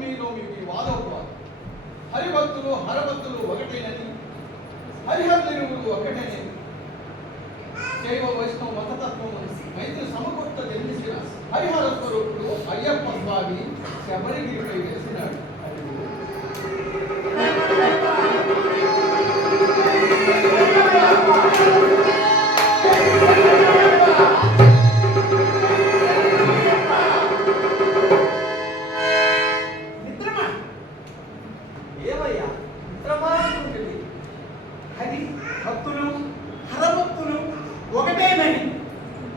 మీలో మీకు వాదోపవాదం. హరిభక్తులు హరభక్తులు ఒకటేనని, హరిహరులు ఒకటేనని, శైవ వైష్ణవ మతతత్వము మైత్రి సమకూర్త జన్మించిన హరిహర స్వరూపుడు అయ్యప్ప స్వామి శబరిగిరిపై వెలిసినాడు. హరి భక్తులు హరభక్తులు ఒకటేనని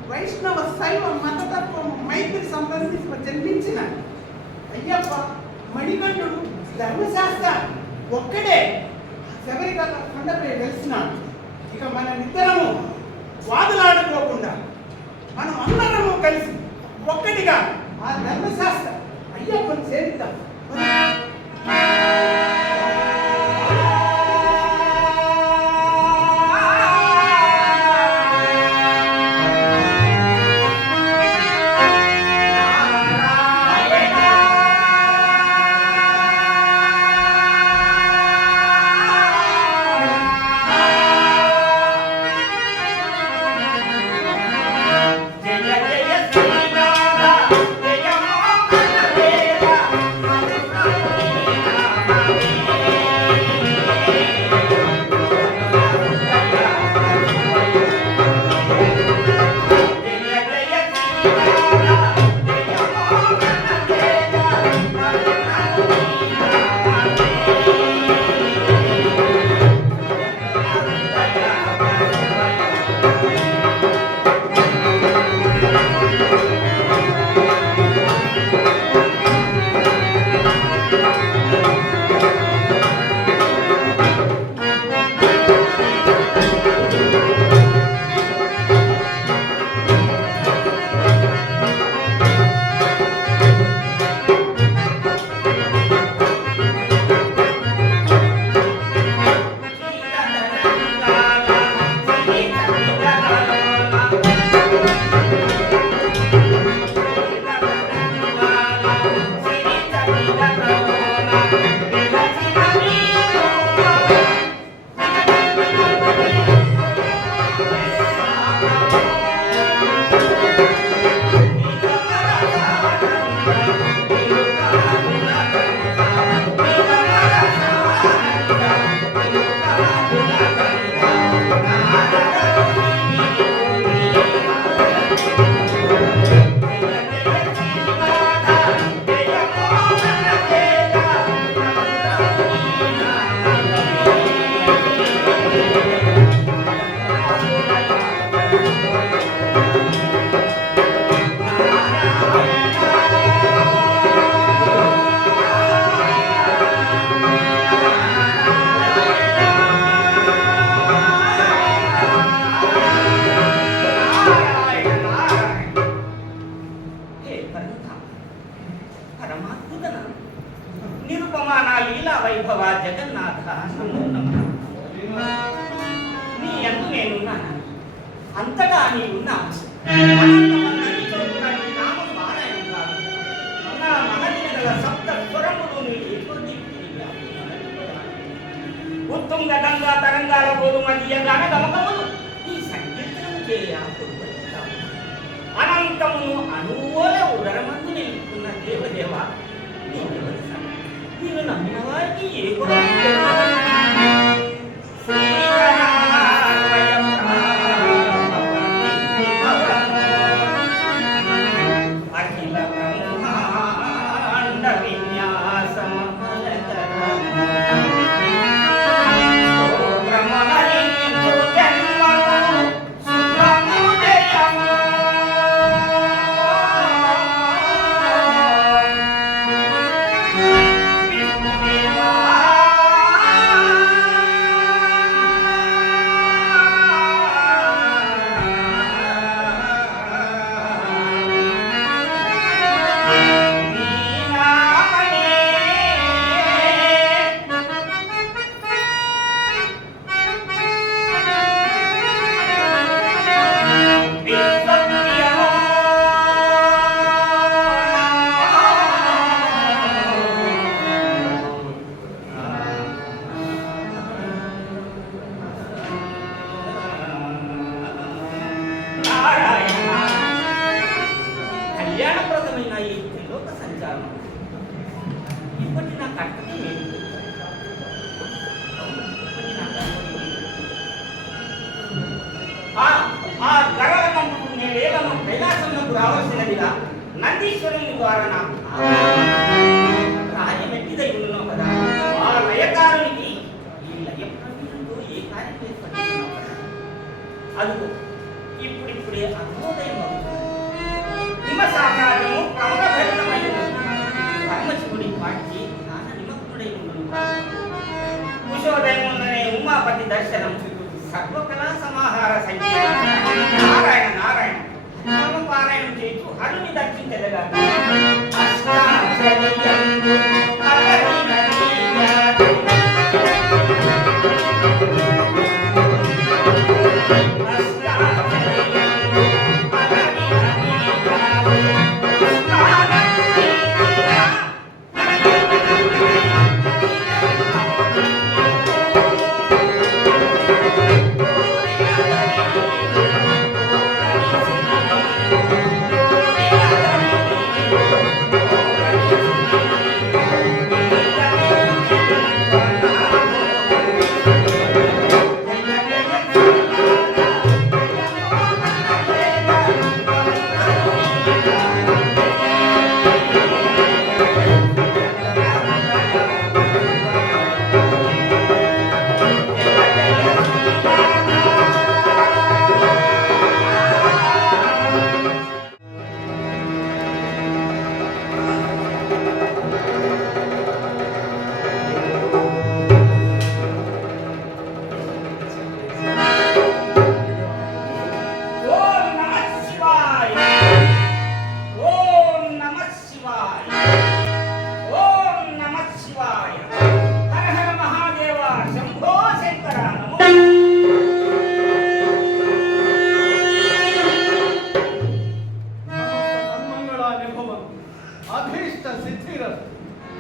వైష్ణవ శైవ మతతత్వం మైత్రి సంబంధించి జన్మించిన అయ్యప్ప మణికంఠుడు ధర్మశాస్త్ర ఒక్కడే శబరిమల కొండపై వెలిసినాడు. ఇక మన నిద్రము వాదులాడుకోకుండా మనం అందరము కలిసి ఒక్కటిగా ఆ ధర్మశాస్త్ర అయ్యప్పను చేరుతాం. జగన్నాథ నమో నమః. నీ యందు నేనున్నాను, అంతటా నీవున్నావు. ఉత్తుంగ గంగా తరంగాల పోలు మధ్య గణగమకములు ఈ సంకీర్తనము చేయ అనంతమును అనువోల ఉదరమందు నిలుపుకున్న దేవదేవ, నేను నమ్మిన వారికి ఏ కూడా Bye. ఒకటి నా కట్టనే లేదు. ఒకటి నా కట్టనే లేదు. ఆ గరళ కంపుడు నేనేమో కైలాసంలోకి రావాల్సినదిగా నందీశ్వరుని ద్వారా నాకు కార్యం ఎట్టిదై ఉన్నావు కదా. ఆ లయకారునికి ఈ లయ ప్రవీణంతో ఏ కార్యం ఏర్పడుతున్నావు కదా. అదుగో ఇప్పుడిప్పుడే అరుణోదయం అవుతుంది. హిమసాకారము ప్రమదభరితమైన పరమశివుడి పాటికి నాన్న నిమగ్నుడై ఉండును. కుశోదయం ఉందనే ఉమాపతి దర్శనం సర్వకళా సమాహార సంగీతం నారాయణ నారాయణ పారాయణం చేస్తూ హరుని దర్శించదగా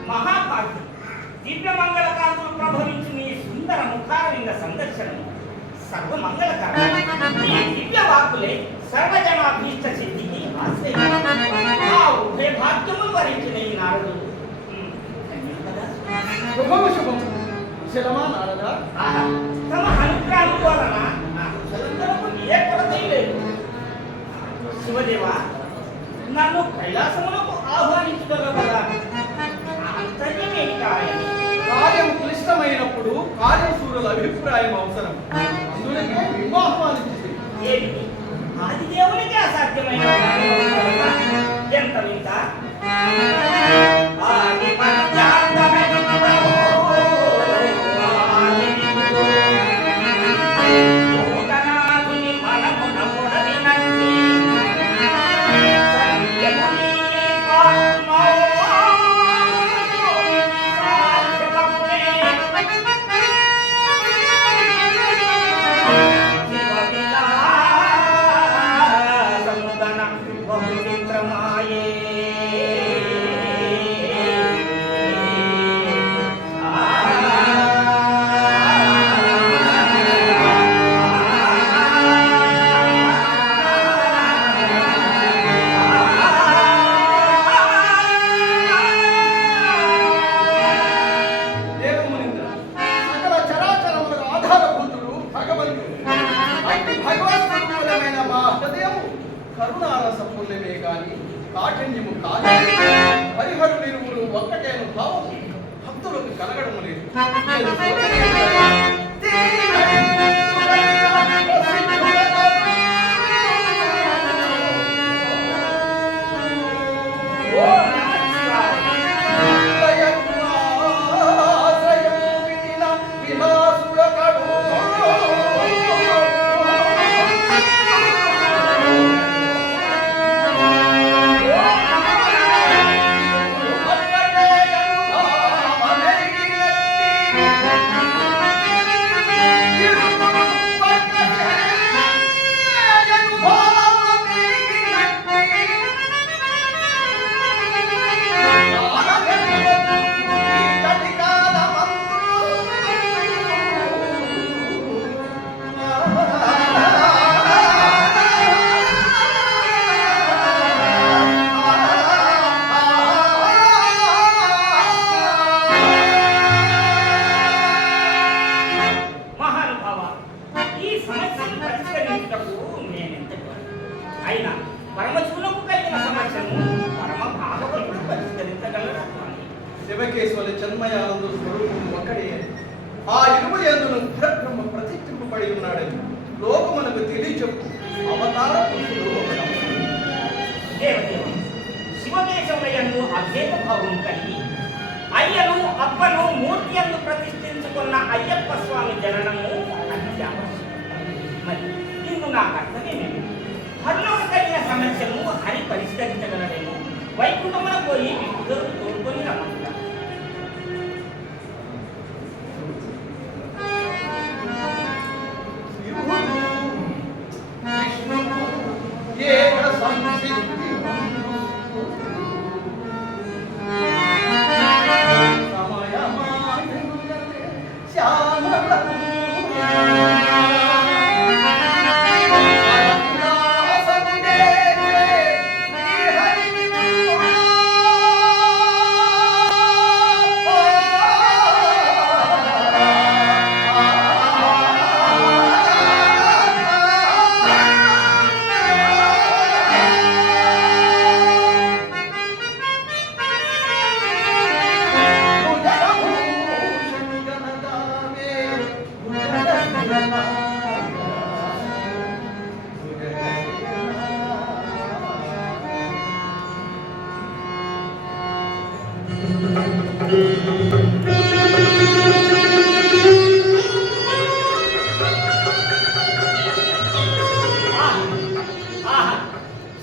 మహాభాగ్యం దివ్యమంగళకాంతులు ప్రభవించి నీ సుందర ముఖారవింద సందర్శనం సర్వమంగళకరం. ఈ దివ్య వాక్కులే సర్వజనాభీష్ట సిద్ధికి ఆశ్రయం. ఆ ఉభయ భాగ్యములు వరించిన ఈ నారదుడు శుభము శుభము శిలమా నారదా. తమ అనుగ్రహం వలన నాకు సలంతరము ఏ కొరతై లేదు. శివదేవ నన్ను కైలాసములకు ఆహ్వానించుటలో కదా ఆంతర్యమేమి కాయని. కార్యం క్లిష్టమైనప్పుడు కార్యశూరుల అభిప్రాయం అవసరం. అందుకే వివాహాలించింది. ఏమిటి ఆది దేవునికి అసాధ్యమైన ఎంత వింత. ఆది కరుణారసమూల్యమే గాని కాఠిన్యము కాదు. హరిహరులు ఇరువురు ఒక్కటేను భావం భక్తులకు కలగడం లేదు. వలె చిన్మయానంద స్వరూపం ఒక్కడే. ఆ ఇరువురి యందును పరబ్రహ్మ ప్రతిష్ఠింపబడి ఉన్నాడని లోకమునకు తెలియచెప్పు అవతార పురుషుడు ఒకడు. దేవదేవ శివకేశవులయందు అభేద భావం కలిగి అయ్యను అప్పను మూర్తి యందు ప్రతిష్ఠించుకున్న అయ్యప్ప స్వామి జననము అత్యావశ్యం. మరి ఇందు నాకు అర్థమేమేమి? హరిలోకి కలిగిన సమస్యను హరి పరిష్కరించగలడేమో. వైకుంఠమున పోయి విష్ణువును తోడుకొని రమ్మంటారు.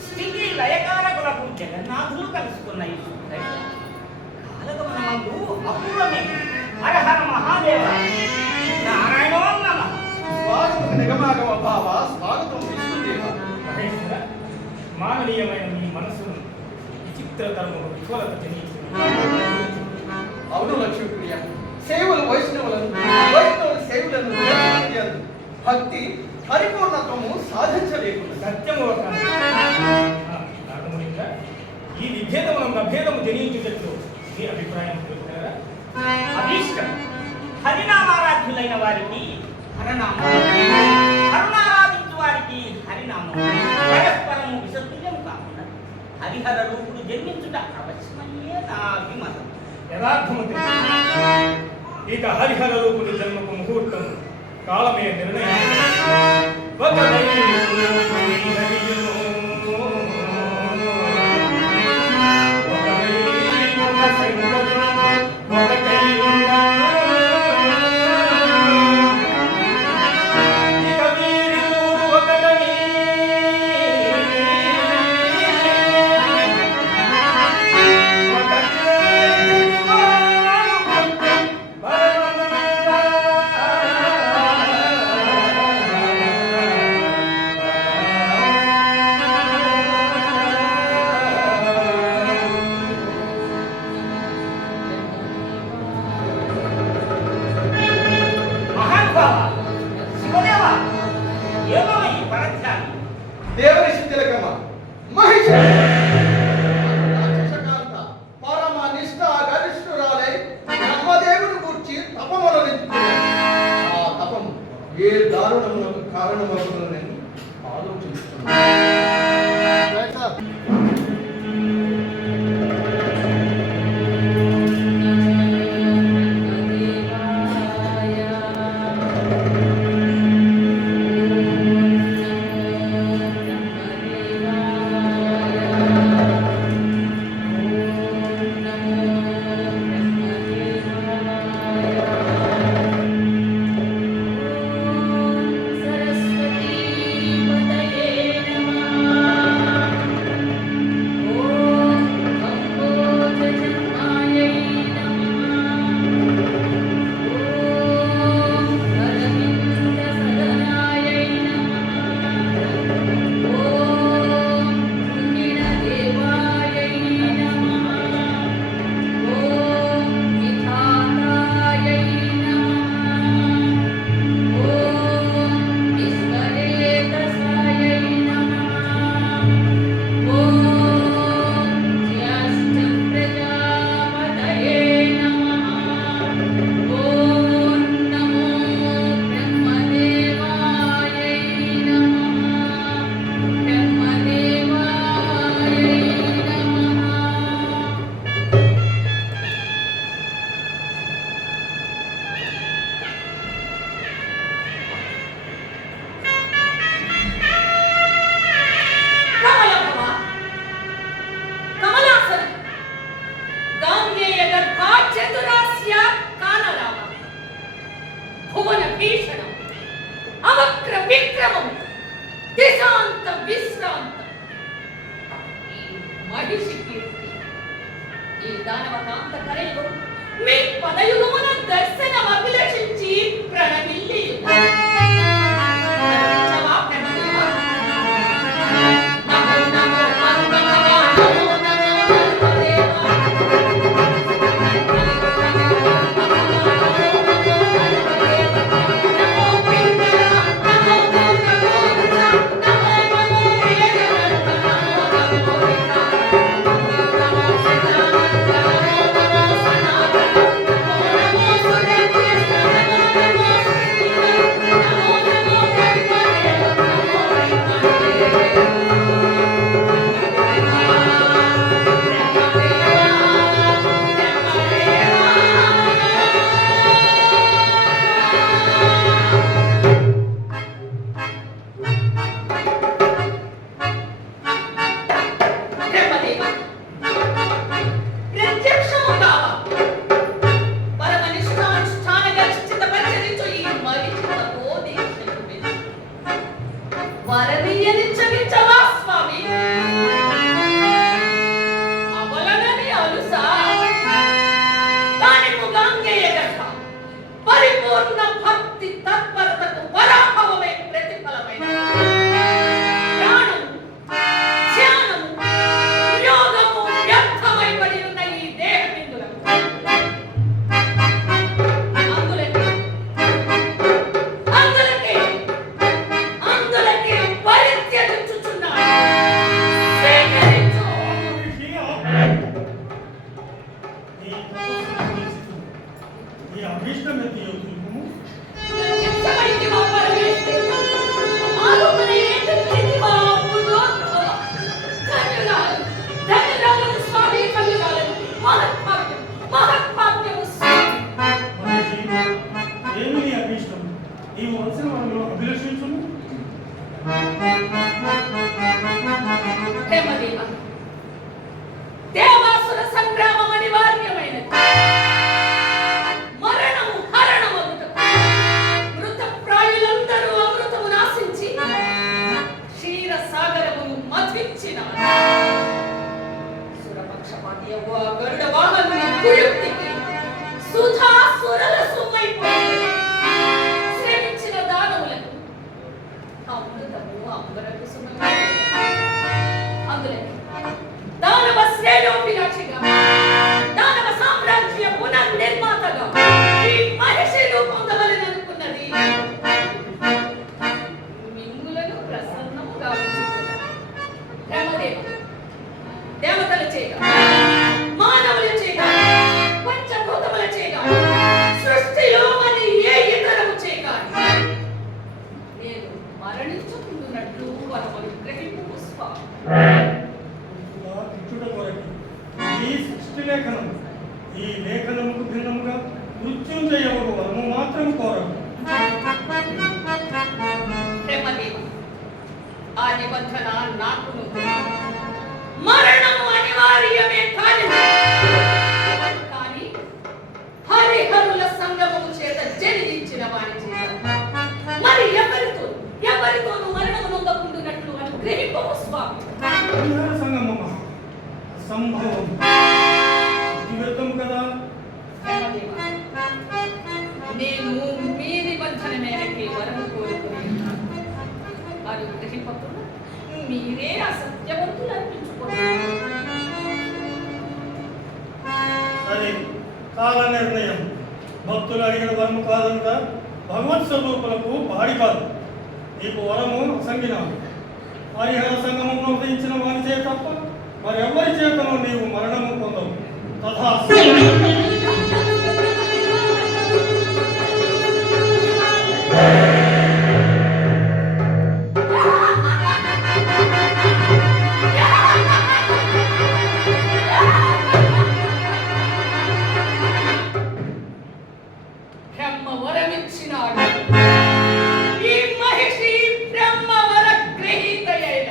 స్థితి లయకారకులకు జగన్నాథులు కలుసుకున్న ఈ సుందరి కాలగమనమందు అపూర్వమే. హర హర మహాదేవ నారాయణో నమః. స్వాగతం నిగమాగమ భావ, స్వాగతం విష్ణుదేవ. మహేశ్వర, మాననీయమైన మీ మనస్సును విచిత్రతరము విఫలత జనించిన అవును లక్ష్మీప్రియ, సేవలు వైష్ణవులను వైష్ణవుల సేవలను నిరసించందు భక్తి పరిపూర్ణత్వము సాధించలేకుండా సత్యము నాగమునిగా ఈ విభేదములను అభేదము జనించుటట్లు మీ అభిప్రాయం తెలుపుతారా? అభీష్టం హరినామారాధ్యులైన వారికి హరనామం, హరునారాధించు వారికి హరినామం పరస్పరము విసర్జనం కాకుండా హరిహర రూపుడు జన్మించుట అవశ్యమయ్యే నా అభిమతం. యథార్థము ఇక హరిహర రూపుడు జన్మకు ముహూర్తం కాలమే నిర్ణయం. దేవరిషి తిలకమ మహిష రాక్షసకాంత పరమ నిష్ఠ గరిష్ఠురాలై బ్రహ్మదేవుని గూర్చి తపములరించుకున్నది. ఆ తపము ఏ దారుణమునకు కారణమవుతుందని ఆలోచిస్తున్నాను. सरस्वती पतये नमः। ఈ అభీష్టం ఎత్తి తెలుపుము. ప్రత్యక్షమైతివా పరమేశ్వరుడు, ఆలోకనయేతివా పురోద్భవ. ధన్యురాలు, ధన్యురాలు స్వామి, ధన్యురాలు. మహత్భాగ్యం, మహత్భాగ్యము స్వామి. మహర్షి, ఏమి నీ అభీష్టం? నీవు వలసిన వరంలో అభిలషించుము. హేమదేవ, దేవాసుర సంగ్రామం అనివార్యమైనది. మరణము హరణమగుటకు మృతప్రాయులందరూ అమృతము నాశించి క్షీర సాగరమును మథించిన సురపక్షపాతి ఆ గరుడ వాహనుని కుయుక్తికి సుధా సురల సుమైపోయింది. శ్రమించిన దానవులకు అమృతము అంబరకు సుమై. అందులో దానవ శ్రేయోభిలాషిగా, దానవ సామ్రాజ్య పునర్నిర్మాతగా ఈ మహిషి రూపొందవలెననుకున్నది మిమ్ములను ప్రసన్నముగా ఉంచుతున్నది. బ్రహ్మదేవ, దేవతల చేత, మానవుల చేత, పంచభూతముల చేత, సృష్టిలో మరి ఏ ఇతరము చేత నేను మరణించుకుంటున్నట్లు వరమను గ్రహింపు స్వామి. ఇలా ఇచ్చుట కొరకు ఈ సృష్టి లేఖనం, ఈ లేఖనముకు భిన్నముగా మృత్యుంజయముకు వరము మాత్రం కోరము. బ్రహ్మదేవ, ఆ నిబంధన నాకును. మరణము అనివార్యమే కానీ హరిహరుల సంగమము చేత జనించిన వారి చేత మరి ఎవరితోనూ మరణము నొందకుండునట్లు అనుగ్రహింపము స్వామి. హరిహర సంగమమ సంభవం విరుద్ధము కదా. బ్రహ్మదేవ, నేను మీ నిబంధన మేరకే వరము కోరుకుని అనుగ్రహింపకుండా మీరే అసత్యవంతులు అనిపించుకోండి. సరే, కాల నిర్ణయం. భక్తులు అడిగిన వరము కాదంట భగవత్ స్వరూపులకు పాడి కాదు. నీకు వరము సంగినాము. హరిహర సంగమంలో ఉదయించిన వారి చే తప్ప మరెవరి చేతను నీవు మరణము పొందవు. తథాస్తు. బ్రహ్మ వరమిచ్చినాడు. ఈ మహిషి బ్రహ్మ వర గ్రహీతయైన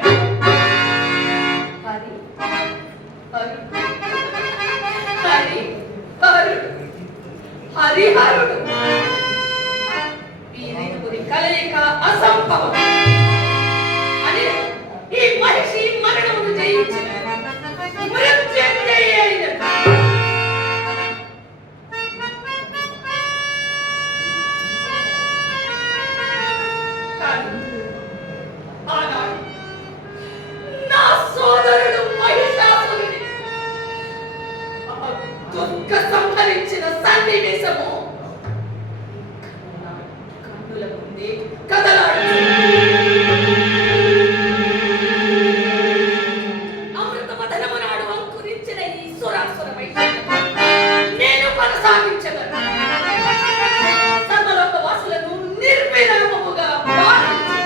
హరి హరిహరుడు. వీరిరువురి కలయిక అసంభవం అని ఈ మహిషి మరణమును జయించిన మృత్యుంజయ అయినది. ఆనాడు నా సోదరుడు మహిషాసురుని దుఃఖ సంహరించిన సన్నివేశము కన్నుల ముందే కదలాడుతుంది. అమృతమథనము నాడు అంకురించిన ఈ సురాసుర వైద్యులను నేను కొనసాగించగలను. సర్వలోక వాసులను నిర్విరామముగా పాలించి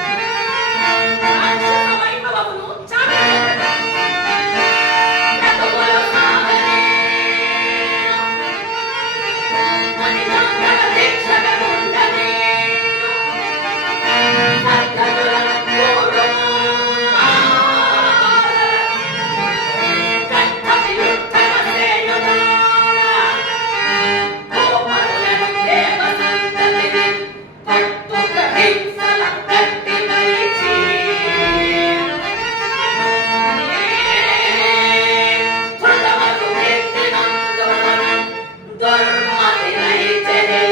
రాక్షస వైభవమును చాటగలను. క్రతువులు సాగనేను, మణికాంతల దీక్షగా ఉండనేను. సద్గతులను కూడును కట్టవిలుత్తర సేయుదాన. గోపరులను దేవ సంతతిని పట్టుక హింసల కట్టి మరిచి తృణమగు కీర్తినందున దుర్మతి నైచెరి.